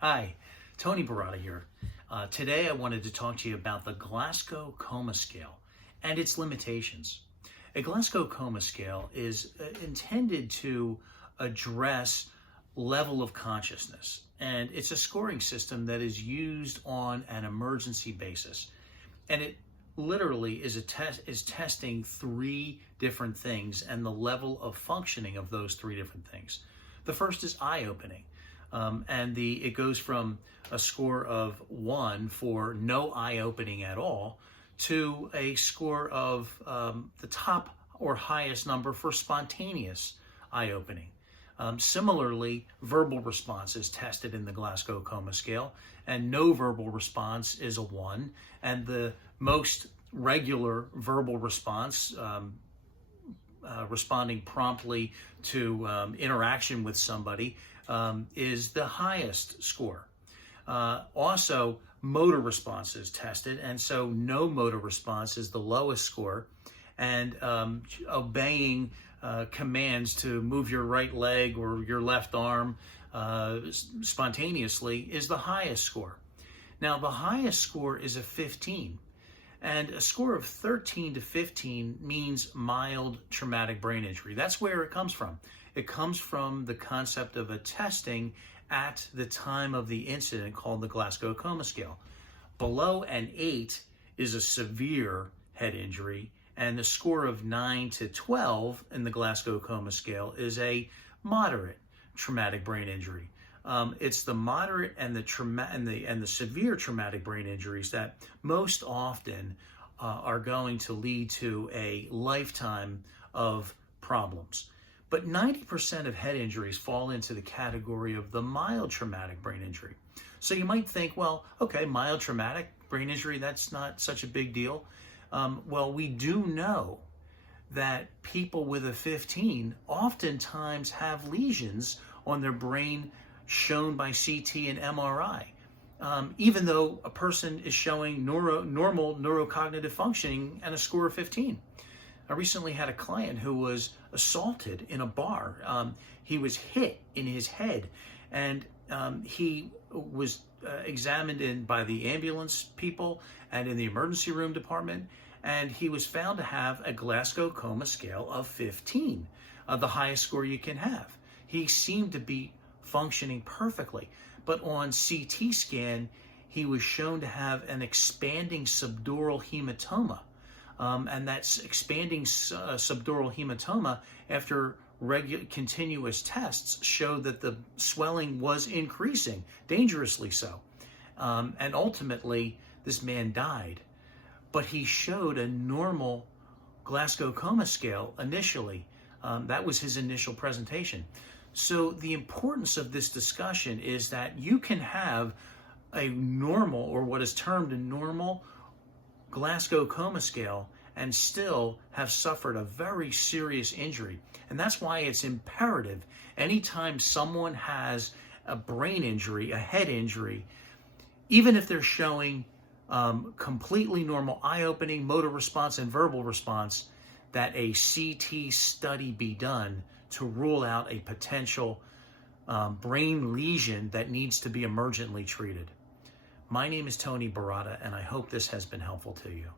Hi, Tony Baratta here. Today I wanted to talk to you about the Glasgow Coma scale and its limitations. A Glasgow Coma scale is intended to address level of consciousness, and it's a scoring system that is used on an emergency basis. And it literally is testing three different things and the level of functioning of those three different things. The first is eye-opening. It goes from a score of 1 for no eye opening at all to a score of the top or highest number for spontaneous eye opening. Similarly, verbal response is tested in the Glasgow Coma scale, and no verbal response is a 1, and the most regular verbal response, responding promptly to interaction with somebody, is the highest score. Also, motor response is tested, and so no motor response is the lowest score, and obeying commands to move your right leg or your left arm spontaneously is the highest score. Now, the highest score is a 15. And a score of 13 to 15 means mild traumatic brain injury. That's where it comes from. It comes from the concept of a testing at the time of the incident called the Glasgow Coma scale. Below an 8 is a severe head injury, and the score of 9 to 12 in the Glasgow Coma scale is a moderate traumatic brain injury. It's the moderate and the severe traumatic brain injuries that most often are going to lead to a lifetime of problems. But 90% of head injuries fall into the category of the mild traumatic brain injury. So you might think, well, okay, mild traumatic brain injury, that's not such a big deal. Well, we do know that people with a 15 oftentimes have lesions on their brain shown by CT and MRI, even though a person is showing normal neurocognitive functioning and a score of 15. I recently had a client who was assaulted in a bar. He was hit in his head, and he was examined by the ambulance people and in the emergency room department, and he was found to have a Glasgow Coma scale of 15, the highest score you can have. He seemed to be functioning perfectly, but on CT scan he was shown to have an expanding subdural hematoma, and that expanding subdural hematoma, after continuous tests, showed that the swelling was increasing, dangerously so, and ultimately this man died. But he showed a normal Glasgow Coma scale initially. That was his initial presentation. So the importance of this discussion is that you can have a normal, or what is termed a normal, Glasgow Coma scale and still have suffered a very serious injury. And that's why it's imperative anytime someone has a brain injury, a head injury, even if they're showing completely normal eye-opening, motor response, and verbal response, that a CT study be done to rule out a potential brain lesion that needs to be emergently treated. My name is Tony Baratta, and I hope this has been helpful to you.